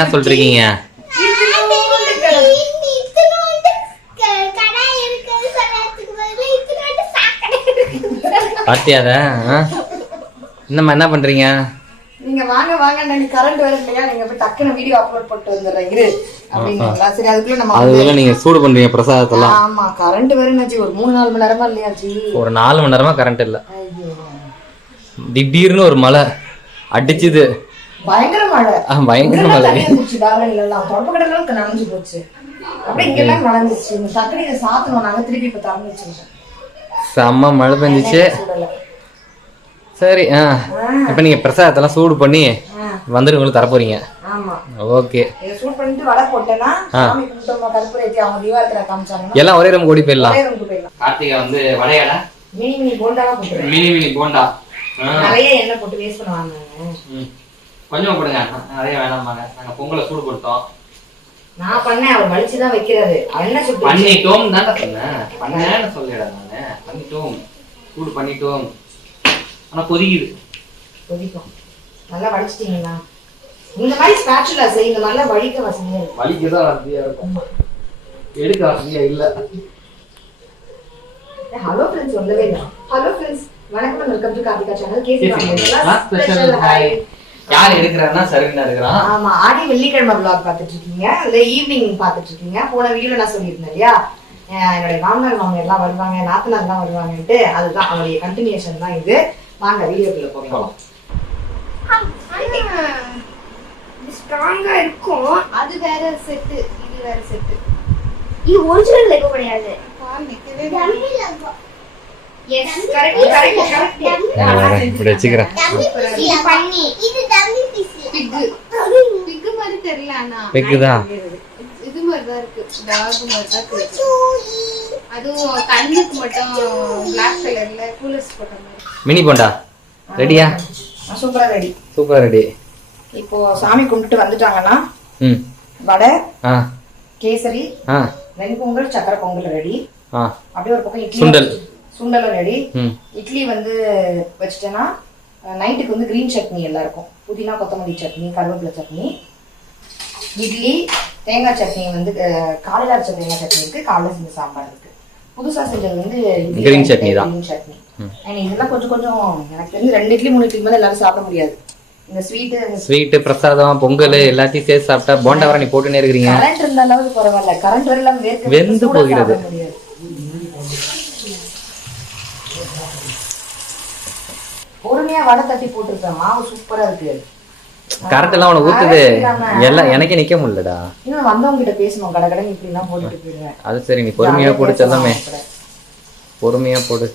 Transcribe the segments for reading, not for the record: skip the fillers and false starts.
என்ன சொல்றீங்க? பாத்தியாத என்னம்மா என்ன பண்றீங்க? நீங்க வாங்க வாங்க, நீ கரண்ட் வேற இல்லையா, நீங்க போய் டக்குனு வீடியோ அப்லோட் பண்ணிட்டு வந்துடுறீங்க அப்படிங்களா? சரி, அதுக்குள்ள நீங்க சூடு பண்றீங்க பிரசாதத்தெல்லாம். ஆமா, கரண்ட் வேற என்னாச்சு, ஒரு 3-4 மணி நேரமா இல்லையாச்சு? ஒரு 4 மணி நேரமா கரண்ட் இல்ல. திடீர்னு ஒரு மழை அடிச்சுது, பயங்கர மழை. பயங்கர மழை. தொடப்பக்கடலாம் நனைஞ்சு போச்சு. அப்படியே இங்கெல்லாம் நனைஞ்சிச்சு. டக்குனு இதை சாத்தணும், நாங்க திருப்பி இப்ப திறந்து வச்சிருக்கோம். செம்ம மழை பெஞ்சிச்சு. சரி, இப்ப நீங்க பிரசாதத்தெல்லாம் சூடு பண்ணி வந்துட்டு உங்களுக்கு தர போறீங்க. ஓகே, எல்லாம் ஒரே ரூம் கூடி போயிடலாம். கார்த்திகா வந்து வடையாடா மினி போண்டாவா போட்டு, மினி போண்டா நிறைய எண்ணெய் போட்டு வேஸ்ட் பண்ணுவாங்க. கொஞ்சம் போடுங்க, நிறைய வேணாமாங்க. நாங்க பொங்கலை சூடு கொடுத்தோம். நான் பண்ணேன், அவர் வலிச்சுதான் வைக்கிறாரு. என்ன சுட்டு பண்ணிட்டோம் தானே சொன்னேன், பண்ணேன்னு சொல்லிடா. நானு பண்ணிட்டோம், சூடு பண்ணிட்டோம். ஆனா கொதிக்கும். நல்லா வலிச்சிட்டீங்களா? இந்த மாதிரி ஸ்பேச்சுலா செய், இந்த மாதிரிலாம் வலிக்க வசதியா இருக்கும். வலிக்கதான் வசதியா இருக்கும், எடுக்க வசதியா இல்ல. ஹலோ ஃப்ரெண்ட்ஸ் சொல்லவே இல்லை. ஹலோ ஃப்ரெண்ட்ஸ், வணக்கம், welcome to Karthika channel. Special hi. யார் எடுக்கறானா? சரவினா எடுக்கறான். ஆமா, ஆடி வெள்ளிக்கிழமை vlog பாத்துட்டு இருக்கீங்க, இல்ல ஈவினிங் பாத்துட்டு இருக்கீங்க. போன வீடியோல நான் சொல்லியிருந்தேன் இல்லையா, என்னுடைய மாமனார் எல்லாம் வருவாங்க, நாத்தனார் எல்லாம் வருவாங்கன்ட்டு. அதுதான் அவருடைய கண்டினியூஷன் தான் இது. வாங்க வீடியோக்குள்ள போகலாம். ஸ்ட்ராங்கா இருக்கும். அது வேற செட், இது வேற செட். இது ஒரிஜினல் லெகோ கிடையாது. Yes, correct correct. இப்படி வெச்சுக்கறேன். இது பண்ணி, இது டம்மி பீஸ். பிக் மாதிரி தெரியல, ஆனா பிக்தா இது மாதிரி தான் இருக்கு. டாக் மாதிரி தான் இருக்கு. அதுவும் கண்ணுக்கு மட்டும் Black கலர்ல கூலர்ஸ் போட்ட மாதிரி. மினி போண்டா ரெடியா? சூப்பரா ரெடி. சூப்பரா ரெடி. இப்போ சாமி கும்பிட்டு வந்துட்டாங்கன்னா வடை, கேசரி, வெண்பொங்கல், சக்கரை பொங்கல் ரெடி. அப்படியே ஒரு பக்கம் இட்லி சுண்டலும் ரெடி. இட்லி வந்து வச்சுட்டேன்னா நைட்டுக்கு வந்து கிரீன் சட்னி எல்லாருக்கும். புதினா கொத்தமல்லி சட்னி, கருவேப்பிலை சட்னி, இட்லி, தேங்காய் சட்னி வந்து காலையில அரைச்ச தேங்காய் சட்னி இருக்கு, காலையில செஞ்ச சாம்பார் இருக்கு. புதுசா செஞ்சது வந்து கிரீன் சட்னி தான். கிரீன் சட்னி. இதெல்லாம் கொஞ்சம் கொஞ்சம் எனக்கு தெரிஞ்சு 2 இட்லி 3 இட்லி மேல எல்லாரும் சாப்பிட முடியாது. இந்த ஸ்வீட் பிரசாதம் பொங்கல் எல்லாத்தையும் சேர்த்து சாப்பிட்டா போண்டா வர நீ போட்டுனே இருக்கிறீங்க. கரண்ட் இருந்தாலும் பரவாயில்ல, கரண்ட் வரலாம் வெந்து போகிறது. பொறுமையா வடை தட்டி போட்டுருக்கேன், மாவு சூப்பரா இருக்கு. கரண்ட் எல்லாம் உனக்கு ஊத்துது, எல்லாம் எனக்கே நிக்க முடியலடா. இன்னும் வந்தவங்க கிட்ட பேசணும், கடகடன்னு இப்படி எல்லாம் போட்டுட்டு போயிடுவேன். அது சரி, நீ பொறுமையா போடு செல்லமே, பொறுமையா போடு.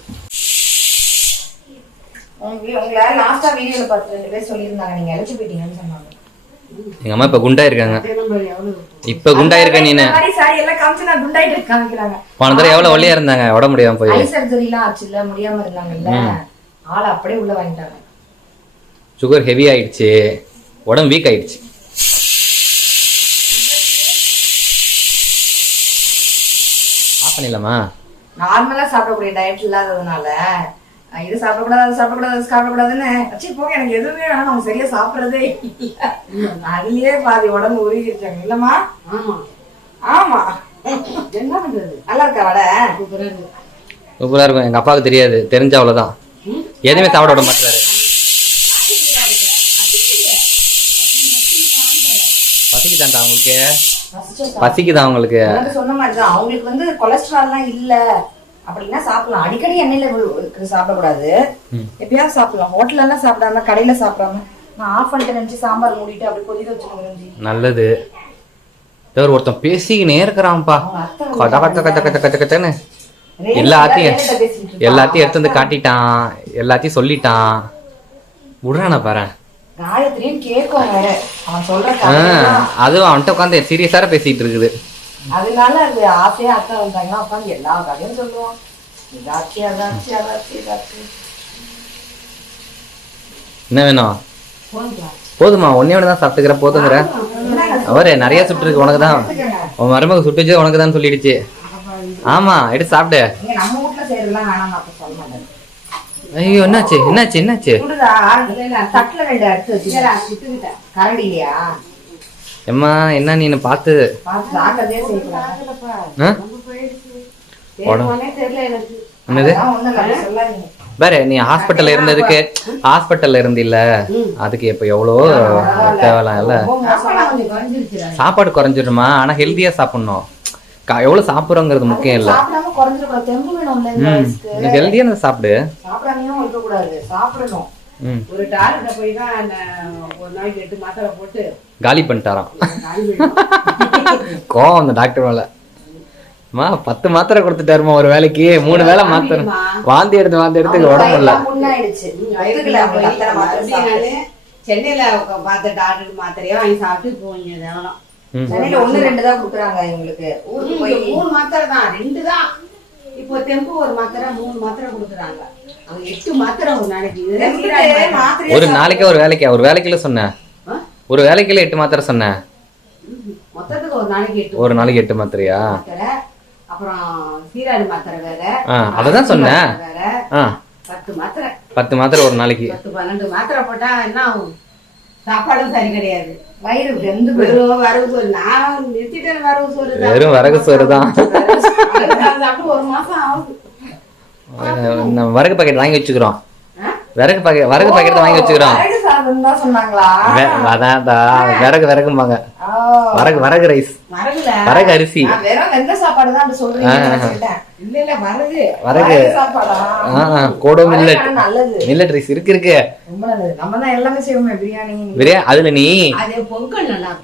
உங்களை லாஸ்டா வீடியோல பார்த்து 2 பேர் சொல்லியிருந்தாங்க, நீங்க இழைச்சு போயிட்டீங்கன்னு சொன்னாங்க. எங்க அம்மா இப்ப குண்டா இருக்காங்க. இப்ப குண்டா இருக்க நீனு. சாரி எல்லாம் காமிச்சு நான் குண்டாயிட்டு காமிக்கிறாங்க. போன தடவை எவ்வளவு ஒல்லியா இருந்தாங்க, உட முடியாம போய். ஐ சர்ஜரி எல்லாம் ஆச்சுல்ல, முடியாம இருந்தாங்கல்ல, ஆளை அப்படியே உள்ள வாங்கிட்டாங்க. சுகர் ஹெவி ஆயிடுச்சு, உடம்பு வீக் ஆயிடுச்சு. ஆஃப் பண்ணிடலாமா? நார்மலா சாப்பிடக்கூடிய டயட் இல்லாததுனால இது சாப்பிடக்கூடாது, அது சாப்பிடக்கூடாது, அது சாப்பிடக்கூடாதுன்னு வச்சு போக எனக்கு எதுவுமே வேணாம். அவங்க சரியா சாப்பிடறதே இல்லை. அதுலயே பாதி உடம்பு உருகிருச்சாங்க. இல்லம்மா? ஆமா. என்ன பண்றது? நல்லா இருக்கா வடை? சூப்பரா இருக்கும். எங்க அப்பாவுக்கு தெரியாது, தெரிஞ்ச அவ்வளவுதான். எதுவுமே சாப்பிட விட மாட்டாரு. பசிக்குதான்டா அவங்களுக்கு, பசிக்குதா அவங்களுக்கு. சொன்ன மாதிரிதான் அவங்களுக்கு வந்து கொலஸ்ட்ரால் எல்லாம் இல்ல அப்படின்னா சாப்பிடலாம். அடிக்கடி எண்ணெயில சாப்பிடக்கூடாது, எப்பயாவது சாப்பிடலாம். ஹோட்டல்ல எல்லாம் சாப்பிடாம, கடையில சாப்பிடாம. நான் ஆஃப் பண்ணிட்டு நினைச்சு சாம்பார் மூடிட்டு அப்படி கொதிக்க வச்சுக்கணும். நல்லது. ஒருத்தன் பேசிக்கினே இருக்கிறான்ப்பா, கத கத்த கத்த கத்த கத்த கத்தன்னு எல்லாத்தையும் எடுத்து வந்து காட்டிட்டான், எல்லாத்தையும் சொல்லிட்டான். விடுறான பாரு. காயத்ரியும் கேட்கும் வேற அவன் சொல்ற. அதுவும் அவன்கிட்ட உட்காந்து சீரியஸா பேசிட்டு இருக்குது. அதனால அது ஆசையா அக்கா வந்தாங்கன்னா உட்காந்து எல்லா கதையும் சொல்லுவான். இதாச்சு அதாச்சு அதாச்சு இதாச்சு. என்ன வேணும்? போதுமா? ஒன்னே ஒண்ணுதான் சாப்பிட்டுக்கிற, போதுங்கிற. அவரு நிறைய சுட்டு இருக்கு, உனக்கு தான். உன் மருமக சுட்டு வச்சு உனக்கு தான் சொல்லிடுச்சு. ஆமா, எடுத்து சாப்பிடு. நம்ம வீட்டுல செய்யறதுலாம் வேணாம் அப்ப சொல்ல மாட்டேன். ஐயோ, என்னாச்சு என்னாச்சு என்னாச்சு? தட்டுல 2 எடுத்து வச்சு கரண்டி இல்லையா? எம்மா என்ன நீ பார்த்து பார்த்து ஜாக்கிரதையா செய்யலாம். தேர்வானே தெரியல எனக்கு. என்னது ஒண்ணும் இல்லை சொல்லாதீங்க. வேற நீ ஹாஸ்பிட்டல்ல இருந்ததுக்கு ஹாஸ்பிட்டல்ல இருந்தில்ல அதுக்கு இப்ப எவ்வளோ தேவலாம் இல்ல. கொஞ்சம் குறைஞ்சிருச்சு. சாப்பாடு குறைஞ்சிருமா, ஆனா ஹெல்தியா சாப்பிடணும். எவ்வளவு சாப்பிடுறோங்கிறது முக்கியம் இல்ல. சாப்பிடாம குறைஞ்சிருக்கூடாது, தெம்பு வேணும்ல இந்த வயசுக்கு. நீ ஹெல்தியா சாப்பிடு. சாப்பிடாமையும் இருக்கக்கூடாது, சாப்பிடணும். ஒரு டாக்டர்கிட்ட போய் தான் ஒரு நாளைக்கு 8 மாத்திரை போட்டு காலி பண்ணிட்டாராம். கோவம் அந்த டாக்டர் மேல. 10 மாத்திரை கொடுத்துட்டாருமா ஒரு வேலைக்கு, 3 வேளை மாத்திரை. வாந்தி எடுத்து உடம்பு இல்ல. முன்னாயிடுச்சு. சென்னையில பார்த்த டாக்டர் மாத்திரையா வாங்கி சாப்பிட்டு போவீங்க. தேவலாம் சென்னையில 1-2 தான் கொடுக்குறாங்க எங்களுக்கு. ஊருக்கு போய் 3 மாத்திரை தான், 2 தான். இப்போ தெம்பு ஒரு மாத்திரை 3 மாத்திரை கொடுக்குறாங்க. அவங்க 8 மாத்திரை ஒரு நாளைக்கு. ஒரு நாளைக்கு ஒரு வேலைக்கு ஒரு வேலைக்குல சொன்னேன். ஒரு வேலைக்குல 8 மாத்திரை சொன்னேன். மொத்தத்துக்கு ஒரு நாளைக்கு 8. ஒரு நாளைக்கு 8 மாத்திரையா? அப்புறம் சீராடி மாத்திரை வேற. அததான் சொன்னேன். 10 மாத்திரை. 10 மாத்திரை ஒரு நாளைக்கு. 10-12 மாத்திரை போட்டா என்ன ஆகும்? சாப்பாடும் சரி கிடையாது. வயிறு வெந்து வரவு சோறு. நான் நிறுத்திட்டேன் வரவு சோறு. வெறும் வரகு சோறு தான். சாப்பிட்டு 1 மாசம் ஆகுது. வரகு பாக்கெட் வாங்கி வச்சுக்கிறோம். வரகு பாக்கெட் வாங்கி வச்சுக்கிறோம். சொன்னாங்களா? விறகும்பாங்க. வரகு ரைஸ், வரகு அரிசி. வரகு கோடோ மில்லட் ரைஸ் இருக்கு. அதுல நீ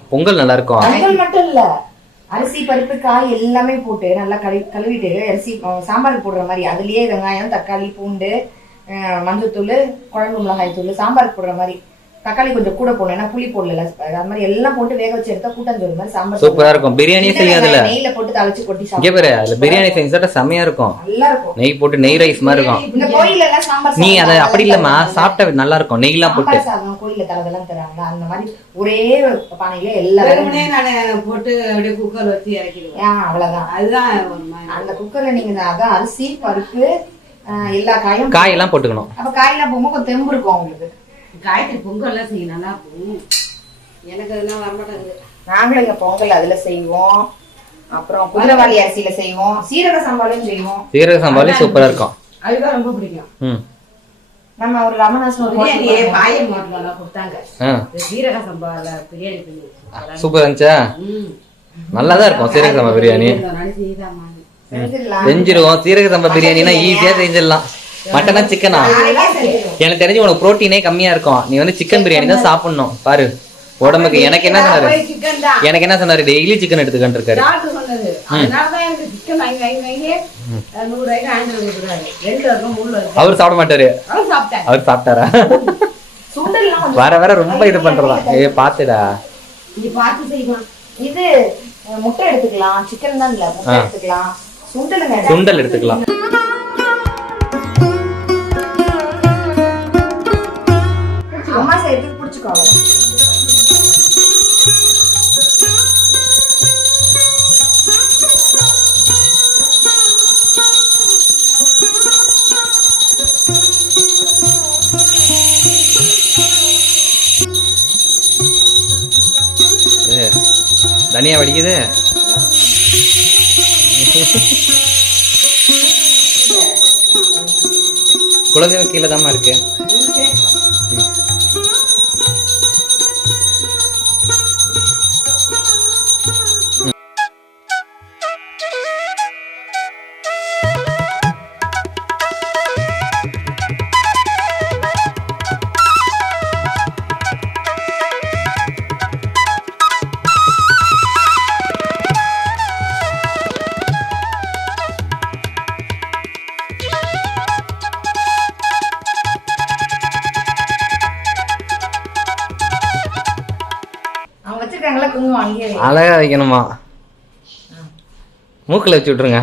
பொங்கல் நல்லா இருக்கும். மட்டும் இல்ல, அரிசி பருப்பு காய் எல்லாமே போட்டு நல்லா கழுவிட்டு அரிசி சாம்பாருக்கு போடுற மாதிரி அதுலயே வெங்காயம் தக்காளி பூண்டு மஞ்சத்தூள் குழம்பு மிளகாய் தூள் சாம்பாருக்கு போடுற மாதிரி தக்காளி கொஞ்சம் கூட போடணும், ஏன்னா புளி போடல. அது மாதிரி எல்லாம் போட்டு வேக வச்சு எடுத்தா கூட்டாஞ்சோறு மாதிரி சாம்பார் சூப்பரா இருக்கும். பிரியாணி செய்யாதுல நெய்ல போட்டு தாளிச்சு கொட்டி இங்க பாரு, அதுல பிரியாணி செஞ்சா செமையா இருக்கும். நல்லா இருக்கும். நெய் போட்டு நெய் ரைஸ் மாதிரி இருக்கும். இந்த கோயில்ல எல்லாம் சாம்பார் நீ அத அப்படி இல்லம்மா, சாப்பிட்டா நல்லா இருக்கும். நெய் எல்லாம் போட்டு கோயில்ல தரதெல்லாம் தராங்க. அந்த மாதிரி ஒரே பானையில எல்லாரும் நான் போட்டு அப்படியே குக்கர் வச்சு இறக்கிடுவேன். அவ்வளவுதான். அதுதான் அந்த குக்கர்ல நீங்க அதான் அரிசி பருப்பு எல்லா காயெல்லாம் போட்டுக்கணும். அப்ப காயெல்லாம் போகும்போது கொஞ்சம் தெம்பு இருக்கும் உங்களுக்கு. காய்கறி பொங்கல் எல்லாம் செய்ய நல்லா இருக்கும். எனக்கு அதெல்லாம் வரமாட்டாங்க. நாங்களும் இங்க பொங்கல் அதுல செய்வோம், அப்புறம் குதிரைவாளி அரிசியில செய்வோம், சீரக சம்பாலையும் செய்வோம். சீரக சம்பாலையும் சூப்பரா இருக்கும். அதுதான் ரொம்ப பிடிக்கும். நம்ம ஒரு ரமணாசன் பிரியாணி பாயம் மாட்டலாம் கொடுத்தாங்க. சீரக சம்பால பிரியாணி பண்ணி சூப்பரா இருந்துச்சா? நல்லாதான் இருக்கும் சீரக சம்பா பிரியாணி. செஞ்சிருவோம். சீரக சம்பா பிரியாணினா ஈஸியா செஞ்சிடலாம். மட்டனா சிக்கனா எனக்கு தெரிஞ்சு உனக்கு புரோட்டீனே கம்மியா இருக்கும். நீ வந்து சிக்கன் பிரியாணி தான் சாப்பிடணும் பாரு உடம்புக்கு. எனக்கு என்ன சொன்னாரு, டெய்லி சிக்கன் எடுத்துக்கிட்டு இருக்காரு. அவர் சாப்பிட மாட்டாரு. அவர் சாப்பிட்டாரா? வர ரொம்ப இது பண்றதா. பாத்துடா, இது முட்டை எடுத்துக்கலாம், சிக்கன் தான் இல்ல, முட்டை எடுத்துக்கலாம், சுண்டல் எடுத்துக்கலாம். அம்மா சேர்த்து பிடிச்சுக்கோங்க. தனியா வடிக்குது. குழந்தை கீழே தாமா இருக்கு. அழகா வைக்கணுமா? மூக்கில் வச்சு விட்டுருங்க.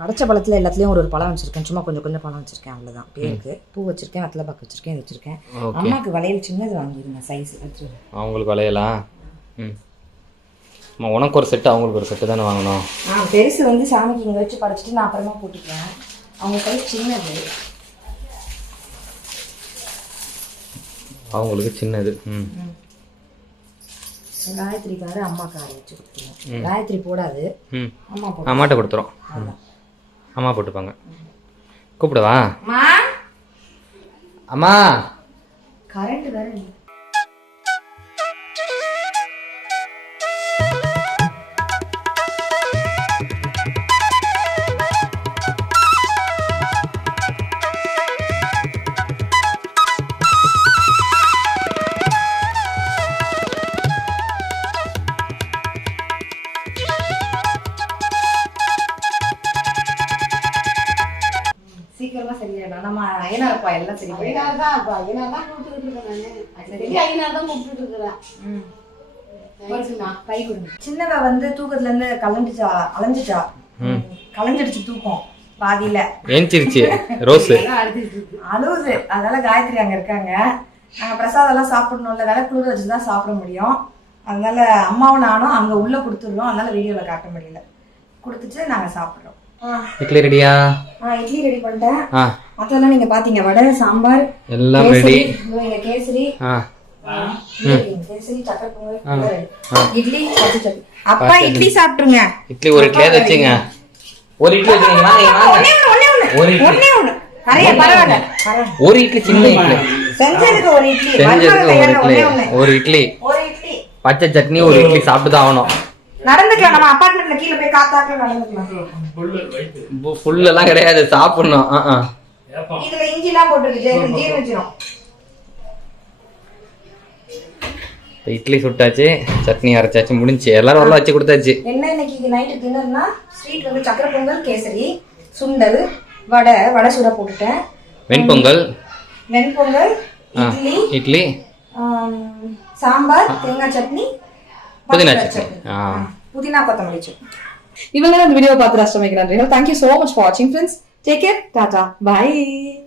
படைச்ச பழத்துல எல்லாத்துலயும் ஒரு பழம் வச்சிருக்கேன். சும்மா கொஞ்சம் கொஞ்சம் பழம் வச்சிருக்கேன், அவ்வளவுதான். பேருக்கு பூ வச்சிருக்கேன், வெத்தலை பாக்கு வச்சிருக்கேன், இது வச்சிருக்கேன். அம்மாக்கு வளையல் சின்னது வாங்கிருங்க, சைஸ். அவங்களுக்கு வளையலாம். உனக்கு ஒரு செட்டு அவங்களுக்கு ஒரு செட்டு தானே வாங்கணும். பெருசு வந்து சாமிக்கு இங்க வச்சு படைச்சிட்டு நான் அப்புறமா போட்டுக்கிறேன். அவங்க சைஸ் சின்னது. அவங்களுக்கு சின்னது. காயத்ரிக்காரு அம்மாக்கு ஆரம்பிச்சு கொடுத்துருவோம். காயத்ரி போடாது, அம்மா போட்டு அம்மாட்ட கொடுத்துரும். அம்மா போட்டுப்பாங்க. கூப்பிடவா அம்மா? கரண்ட் வேற இல்லை. சீக்கிரமா சரியா நம்ம ஐயனார்ப்பா எல்லாம் சரி கை கொடுங்க. சின்னவ வந்து தூக்கத்துல இருந்து கலைஞ்சிடுச்சு தூக்கம் பாதியில ஏஞ்சிருச்சு. ரோஸ் அழுவுது. அதனால காயத்ரி அங்க இருக்காங்க. நாங்க பிரசாதம் எல்லாம் சாப்பிடணும்ல, வேலை குளிர் வச்சுதான் சாப்பிட முடியும். அதனால அம்மாவும் நானும் அங்க உள்ள கொடுத்துடுறோம். அதனால வீடியோல காட்ட முடியல. கொடுத்துட்டு நாங்க சாப்பிடுறோம். இட்லி ரெடியா? இட்லி ரெடி பண்ணிட்டேன். மத்தெல்லாம் நீங்க பாத்தீங்க. வடை, சாம்பார் எல்லாம் ரெடி. இங்க கேசரி, கேசரி, சக்கரை பொங்கல், இட்லி, பச்சை சட்னி. அப்பா இட்லி சாப்பிட்டுருங்க. இட்லி ஒரு இட்லியாவது வச்சுங்க. ஒரு இட்லி வச்சுங்க. ஒரு இட்லி ஒரு இட்லி சின்ன இட்லி செஞ்சதுக்கு ஒரு இட்லி. ஒரு இட்லி பச்சை சட்னி ஒரு இட்லி சாப்பிட்டு தான் ஆகணும். நடந்துக்கலாம். நம்ம அபார்ட்மெண்ட்ல கீழே போய் காத்தாக்கலாம் நடந்துக்கலாம். ஃபுல் எல்லாம் கிடையாது, சாப்பிடணும். இதுல இஞ்சி எல்லாம் போட்டுருக்கு, ஜீரணிச்சிடும். இட்லி சுட்டாச்சு, சட்னி அரைச்சாச்சு, முடிஞ்சு எல்லாரும் உள்ள வச்சு கொடுத்தாச்சு. என்ன இன்னைக்கு நைட்டு டின்னர்னா ஸ்வீட் வந்து சக்கரை பொங்கல், கேசரி, சுண்டல், வடை சுட போட்டுட்டேன். வெண்பொங்கல், இட்லி, சாம்பார், தேங்காய் சட்னி, புதினா சட்னி, புதினா கொத்தமல்லி சட்னி. இவங்க இந்த வீடியோ பார்த்து ரசிச்சமைக்கு நன்றிகள். Thank you so much for watching friends. Take care. Tata. Bye.